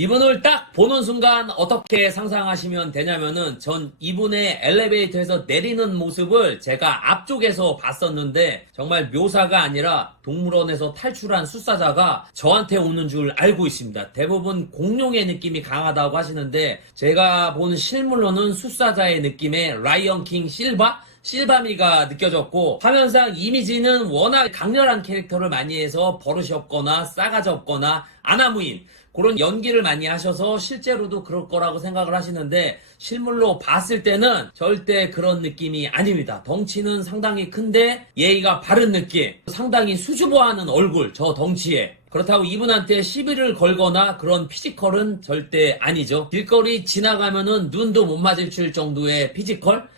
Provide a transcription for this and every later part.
이분을 딱 보는 순간 어떻게 상상하시면 되냐면은 전 이분의 엘리베이터에서 내리는 모습을 제가 앞쪽에서 봤었는데 정말 묘사가 아니라 동물원에서 탈출한 숫사자가 저한테 오는 줄 알고 있습니다. 대부분 공룡의 느낌이 강하다고 하시는데 제가 본 실물로는 숫사자의 느낌의 라이언 킹 실바미가 느껴졌고, 화면상 이미지는 워낙 강렬한 캐릭터를 많이 해서 버릇이 없거나 싸가지 없거나 아나무인 그런 연기를 많이 하셔서 실제로도 그럴 거라고 생각을 하시는데 실물로 봤을 때는 절대 그런 느낌이 아닙니다. 덩치는 상당히 큰데 예의가 바른 느낌, 상당히 수줍어하는 얼굴, 저 덩치에. 그렇다고 이분한테 시비를 걸거나 그런 피지컬은 절대 아니죠. 길거리 지나가면은 눈도 못 마주칠 정도의 피지컬?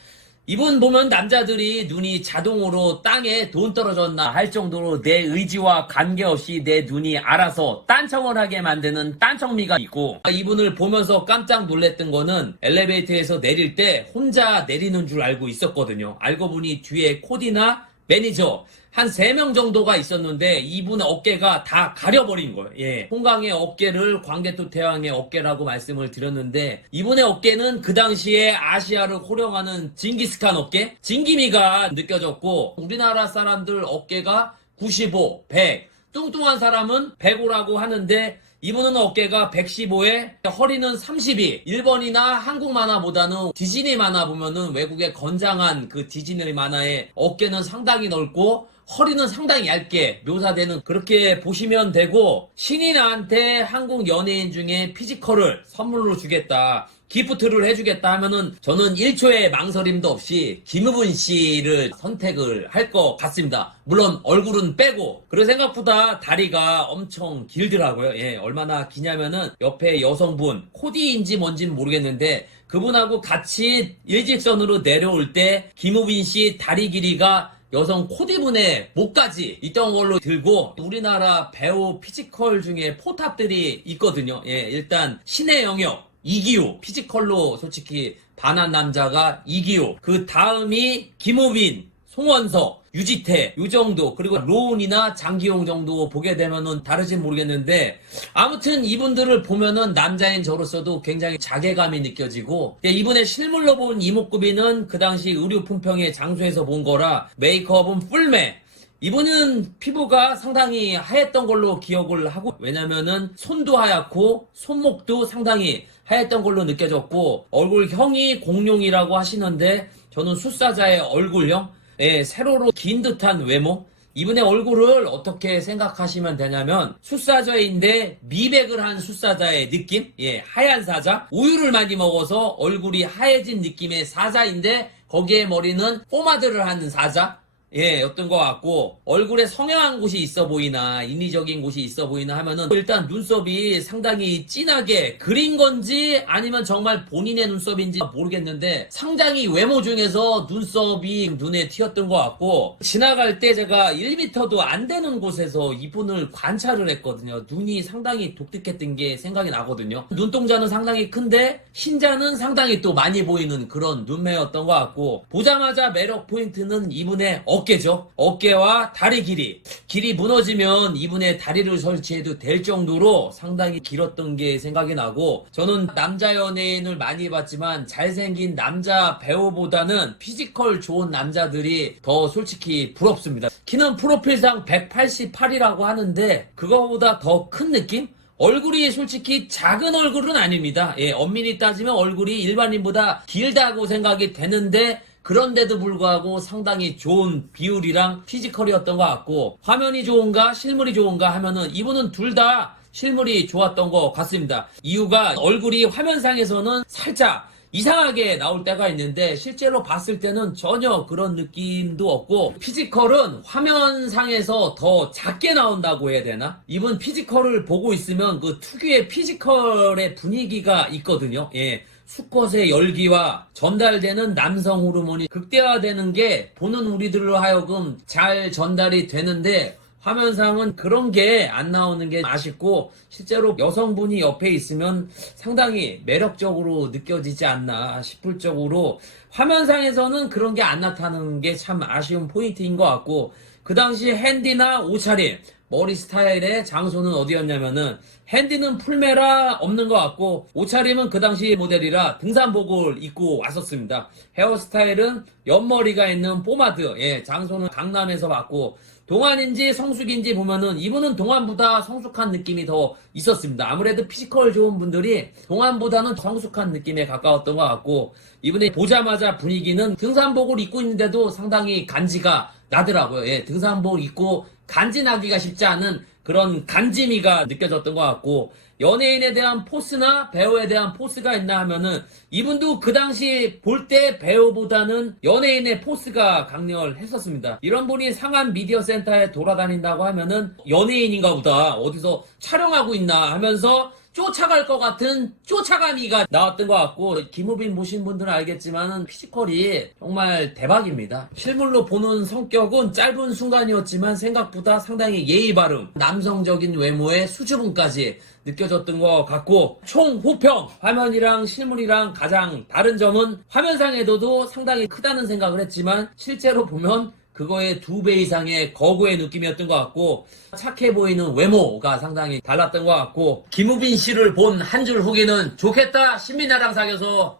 이분 보면 남자들이 눈이 자동으로 땅에 돈 떨어졌나 할 정도로 내 의지와 관계없이 내 눈이 알아서 딴청을 하게 만드는 딴청미가 있고, 이분을 보면서 깜짝 놀랐던 거는 엘리베이터에서 내릴 때 혼자 내리는 줄 알고 있었거든요. 알고 보니 뒤에 코디나 매니저 한 3명 정도가 있었는데 이분의 어깨가 다 가려버린 거예요. 예. 홍강의 어깨를 광개토대왕의 어깨라고 말씀을 드렸는데 이분의 어깨는 그 당시에 아시아를 호령하는 징기스칸 어깨? 징기미가 느껴졌고, 우리나라 사람들 어깨가 95, 100, 뚱뚱한 사람은 105라고 하는데 이분은 어깨가 115에 허리는 32. 일본이나 한국 만화보다는 디즈니 만화 보면은 외국의 건장한 그 디즈니 만화의 어깨는 상당히 넓고 허리는 상당히 얇게 묘사되는, 그렇게 보시면 되고, 신이 나한테 한국 연예인 중에 피지컬을 선물로 주겠다, 기프트를 해주겠다 하면은 저는 1초의 망설임도 없이 김우분 씨를 선택을 할 것 같습니다. 물론 얼굴은 빼고. 그리고 생각보다 다리가 엄청 길더라고요. 예, 얼마나 기냐면은 옆에 여성분, 코디인지 뭔지는 모르겠는데 그분하고 같이 일직선으로 내려올 때 김우빈 씨 다리 길이가 여성 코디분의 목까지 있던 걸로 들고, 우리나라 배우 피지컬 중에 포탑들이 있거든요. 예, 일단 신의 영역 이기호, 피지컬로 솔직히 반한 남자가 이기호, 그 다음이 김우빈, 송원석, 유지태, 요 정도, 그리고 로운이나 장기용 정도 보게 되면은 다르진 모르겠는데, 아무튼 이분들을 보면은 남자인 저로서도 굉장히 자괴감이 느껴지고, 이분의 실물로 본 이목구비는 그 당시 의류 품평의 장소에서 본 거라 메이크업은 풀매. 이분은 피부가 상당히 하였던 걸로 기억을 하고, 왜냐면은 손도 하얗고 손목도 상당히 하였던 걸로 느껴졌고, 얼굴형이 공룡이라고 하시는데 저는 숫사자의 얼굴형, 예, 세로로 긴 듯한 외모. 이분의 얼굴을 어떻게 생각하시면 되냐면 숫사자인데 미백을 한 숫사자의 느낌? 예, 하얀 사자. 우유를 많이 먹어서 얼굴이 하얘진 느낌의 사자인데 거기에 머리는 포마드를 하는 사자. 예, 였던 것 같고, 얼굴에 성형한 곳이 있어 보이나 인위적인 곳이 있어 보이나 하면은 일단 눈썹이 상당히 진하게 그린 건지 아니면 정말 본인의 눈썹인지 모르겠는데 상당히 외모 중에서 눈썹이 눈에 튀었던 것 같고, 지나갈 때 제가 1m도 안 되는 곳에서 이분을 관찰을 했거든요. 눈이 상당히 독특했던 게 생각이 나거든요. 눈동자는 상당히 큰데 흰자는 상당히 또 많이 보이는 그런 눈매였던 것 같고, 보자마자 매력 포인트는 이분의 어깨죠. 어깨와 다리 길이 무너지면 이분의 다리를 설치해도 될 정도로 상당히 길었던 게 생각이 나고, 저는 남자 연예인을 많이 봤지만 잘생긴 남자 배우보다는 피지컬 좋은 남자들이 더 솔직히 부럽습니다. 키는 프로필상 188이라고 하는데 그거보다 더 큰 느낌? 얼굴이 솔직히 작은 얼굴은 아닙니다. 예, 엄밀히 따지면 얼굴이 일반인보다 길다고 생각이 되는데, 그런데도 불구하고 상당히 좋은 비율이랑 피지컬이었던 것 같고, 화면이 좋은가 실물이 좋은가 하면은 이분은 둘 다 실물이 좋았던 것 같습니다. 이유가 얼굴이 화면상에서는 살짝 이상하게 나올 때가 있는데 실제로 봤을 때는 전혀 그런 느낌도 없고, 피지컬은 화면상에서 더 작게 나온다고 해야 되나? 이분 피지컬을 보고 있으면 그 특유의 피지컬의 분위기가 있거든요. 예. 수컷의 열기와 전달되는 남성 호르몬이 극대화되는 게 보는 우리들로 하여금 잘 전달이 되는데, 화면상은 그런 게 안 나오는 게 아쉽고, 실제로 여성분이 옆에 있으면 상당히 매력적으로 느껴지지 않나 싶을 정도로 화면상에서는 그런 게 안 나타나는 게 참 아쉬운 포인트인 것 같고, 그 당시 핸디나 옷차림, 머리 스타일의 장소는 어디였냐면은 핸디는 풀메라 없는 것 같고 옷차림은 그 당시 모델이라 등산복을 입고 왔었습니다. 헤어스타일은 옆머리가 있는 포마드. 예, 장소는 강남에서 봤고 동안인지 성숙인지 보면은 이분은 동안보다 성숙한 느낌이 더 있었습니다. 아무래도 피지컬 좋은 분들이 동안보다는 성숙한 느낌에 가까웠던 것 같고 이분이 보자마자 분위기는 등산복을 입고 있는데도 상당히 간지가 나더라고요. 예, 등산복 입고 간지나기가 쉽지 않은 그런 간지미가 느껴졌던 것 같고 연예인에 대한 포스나 배우에 대한 포스가 있나 하면은 이분도 그 당시 볼 때 배우보다는 연예인의 포스가 강렬했었습니다. 이런 분이 상암 미디어 센터에 돌아다닌다고 하면은 연예인인가 보다 어디서 촬영하고 있나 하면서 쫓아갈 것 같은 쫓아가미가 나왔던 것 같고 김우빈 보신 분들은 알겠지만은 피지컬이 정말 대박입니다. 실물로 보는 성격은 짧은 순간이었지만 생각보다 상당히 예의 바름, 남성적인 외모의 수줍음까지 느껴졌던 것 같고 총 호평 화면이랑 실물이랑 가장 다른 점은 화면상에도 상당히 크다는 생각을 했지만 실제로 보면 그거의 2배 이상의 거구의 느낌이었던 것 같고 착해 보이는 외모가 상당히 달랐던 것 같고 김우빈 씨를 본 한 줄 후기는 좋겠다 신민아랑 사귀어서